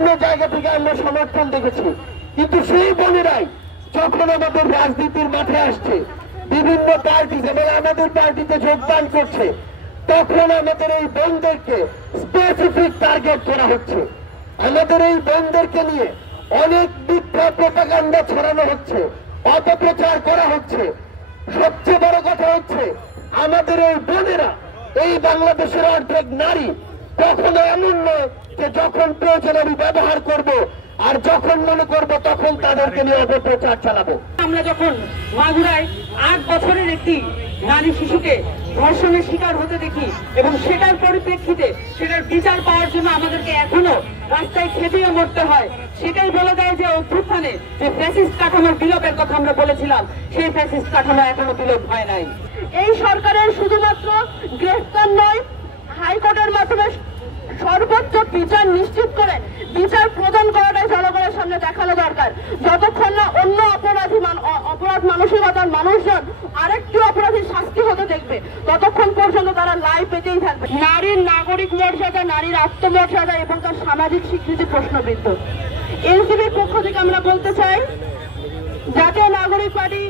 জায়গা থেকে আমরা সমর্থন দেখেছি, কিন্তু সেই বোনেরাই যখন আমাদের রাজনীতির মাঠে আসছে, বিভিন্ন পার্টি যেমন আমাদের পার্টিতে যোগদান করছে, তখন আমাদের এই বোনদেরকে স্পেসিফিক টার্গেট করা হচ্ছে। আমাদের এই বোনদেরকে নিয়ে অনেক মিথ্যা প্রপাগান্ডা ছড়ানো হচ্ছে, অপপ্রচার করা হচ্ছে। সবচেয়ে বড় কথা হচ্ছে, আমাদের এই বোনেরা, এই বাংলাদেশের অর্ধেক নারী, কখনো এমন নয় যে যখন প্রয়োজন আমি ব্যবহার করব, আর যখন মনে করব তখন তাদেরকে নিয়ে অপপ্রচার চালাবো। আমরা যখন মাগুরায় 8 বছরের একটি নারী শিশুকে ধর্ষণের শিকার হতে দেখি এবং সেটার পরিপ্রেক্ষিতে সেটার বিচার পাওয়ার জন্য আমাদেরকে এখনো রাস্তায় খেপিয়ে মরতে হয়, সেটাই বলে দেয় যে অভ্যুত্থানে যে ফ্যাসিস্ট কাঠামোর বিলোপের কথা আমরা বলেছিলাম, সেই ফ্যাসিস্ট কাঠামো এখনো বিলোপ হয় নাই। এই সরকারের শুধুমাত্র গ্রেফতার নয়, হাইকোর্টের মাধ্যমে সর্বোচ্চ বিচার নিশ্চিত করে বিচার প্রদান করাটাই জনগণের সামনে দেখানো দরকার। যতক্ষণ না অন্য অপরাধ মানসিকতার মানুষজন আরেকটি অপরাধীর শাস্তি হতে দেখবে, ততক্ষণ পর্যন্ত তারা লাই পেতেই থাকবে। নারীর নাগরিক মর্যাদা, নারীর আত্মমর্যাদা এবং তার সামাজিক স্বীকৃতি প্রশ্নবিদ্ধ। এনসিপির পক্ষ থেকে আমরা বলতে চাই, জাতীয় নাগরিক পার্টি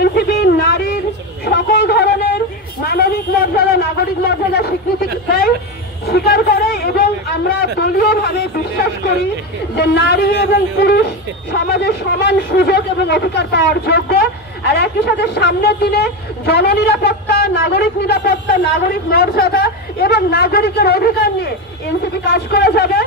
এনসিপি নারীর সকল ধরনের মানবিক মর্যাদা, নাগরিক মর্যাদা স্বীকৃতি দেয়, স্বীকার করে, এবং আমরা দলীয়ভাবে বিশ্বাস করি যে নারী এবং পুরুষ সমাজের সমান সুযোগ এবং অধিকার পাওয়ার যোগ্য। আর একই সাথে সামনের দিনে জননিরাপত্তা, নাগরিক নিরাপত্তা, নাগরিক মর্যাদা এবং নাগরিকের অধিকার নিয়ে এনসিপি কাজ করে যাবে।